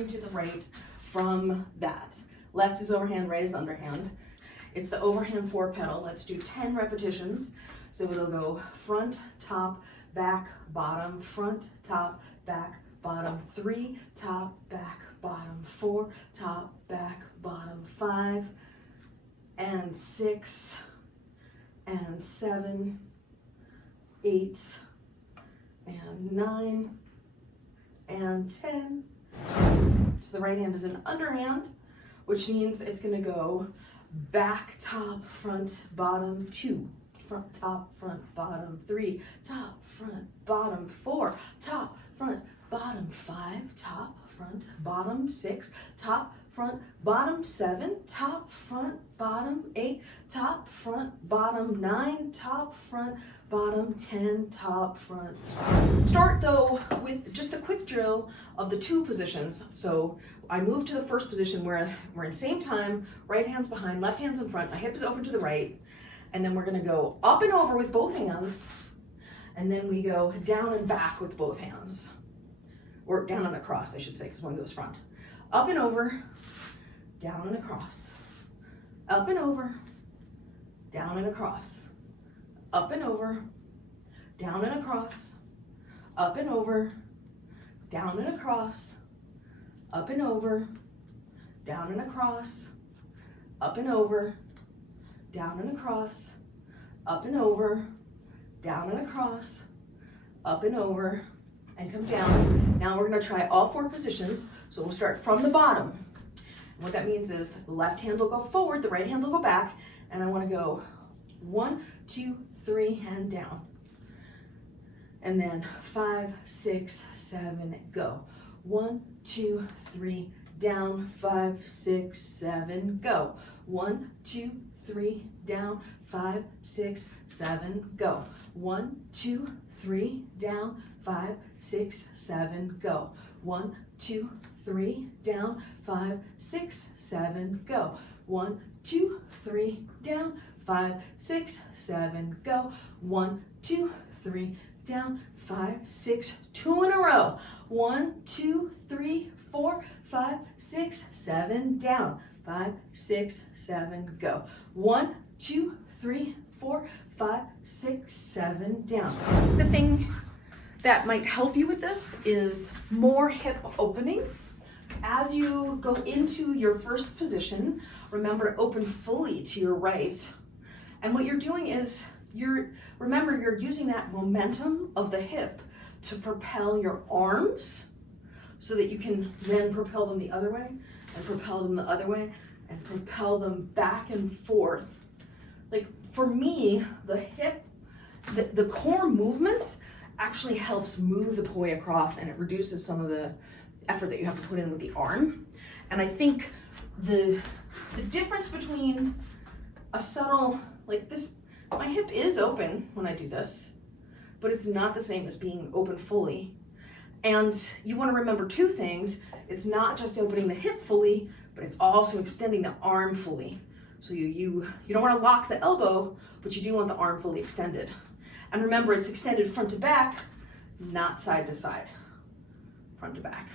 turning to the right from that. Left is overhand, right is underhand. It's the overhand 4 pedal. Let's do 10 repetitions. So it'll go front, top, back, bottom, front, top, back, bottom, 3, top, back, bottom, 4, top, back, bottom, 5, and 6, and 7, 8, and 9, and 10. So the right hand is an underhand, which means it's gonna go back, top, front, bottom, 2, front, top, front, bottom, 3, top, front, bottom, 4, top, front, bottom, 5, top, front, bottom, 6, top, front, bottom, 7, top, front, bottom, 8, top, front, bottom, 9, top, front, bottom, 10, top, front. Start though with just a quick drill of the 2 positions. So I move to the first position where we're in same time, right hand's behind, left hand's in front, my hip is open to the right, and then we're gonna go up and over with both hands, and then we go down and back with both hands. Or down and across, I should say, because one goes front. Up and over, down and across. Up and over, down and across. Up and over, down and across. Up and over, down and across. Up and over, down and across. Up and over, down and across. Up and over, down and across. Up and over, and come down. Now we're gonna try all 4 positions. So we'll start from the bottom. And what that means is the left hand will go forward, the right hand will go back, and I wanna go 1, 2, 3, and down. And then 5, 6, 7, go. 1, 2, 3, down, 5, 6, 7, go. 1, 2, 3, down, 5, 6, 7, go. 1, 2, 3, down, 5, 6, 7, go. 1, 2, 3, down, 5, 6, 7, go. 1, 2, 3, down, 5, 6, 7, go. 1, 2, 3, down, 5, 6, 2 in a row. 1, 2, 3, 4, 5, 6, 7, down. 5, 6, 7, go. 1, 2, 3, 4, 5, 6, 7, down. The thing that might help you with this is more hip opening. As you go into your first position, remember to open fully to your right. And what you're doing is remember you're using that momentum of the hip to propel your arms so that you can then propel them the other way and propel them the other way and propel them back and forth. Like for me, the hip, the core movement actually helps move the poi across, and it reduces some of the effort that you have to put in with the arm. And I think the difference between a subtle, like this, my hip is open when I do this, but it's not the same as being open fully. And you want to remember 2 things. It's not just opening the hip fully, but it's also extending the arm fully. So you don't want to lock the elbow, but you do want the arm fully extended. And remember, it's extended front to back, not side to side, front to back.